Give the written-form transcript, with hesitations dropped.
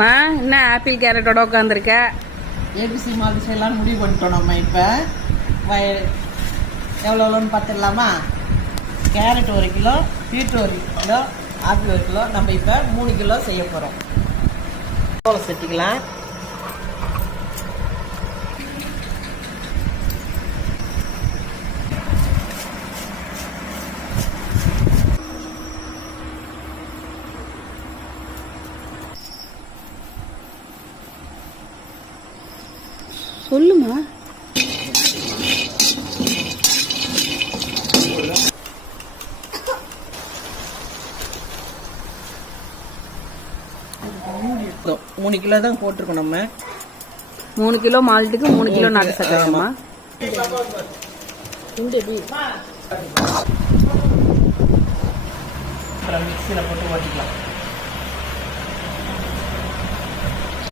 மா என்ன ஆப்பிள் கேரட்டோட உட்காந்துருக்க? ஏபிசி மாதிரி எல்லாம் முடிவு பண்ணிட்டோம் நம்ம. இப்போ எவ்வளோன்னு பார்த்துடலாமா? Carrot 1 kilo, beetroot 1 kilo, apple 1 kilo. நம்ம இப்போ 3 கிலோ செய்ய போகிறோம். சோளம் சேர்த்திக்கலாம். சொல்லுமா. மூணு கிலோ தான் போட்டிருக்கோம் நம்ம. 3 கிலோ மால்ட்டுக்கு 3 கிலோ நாட்டு சக்கரைமா. மிக்சியில் போட்டு ஓட்டிக்கலாம்.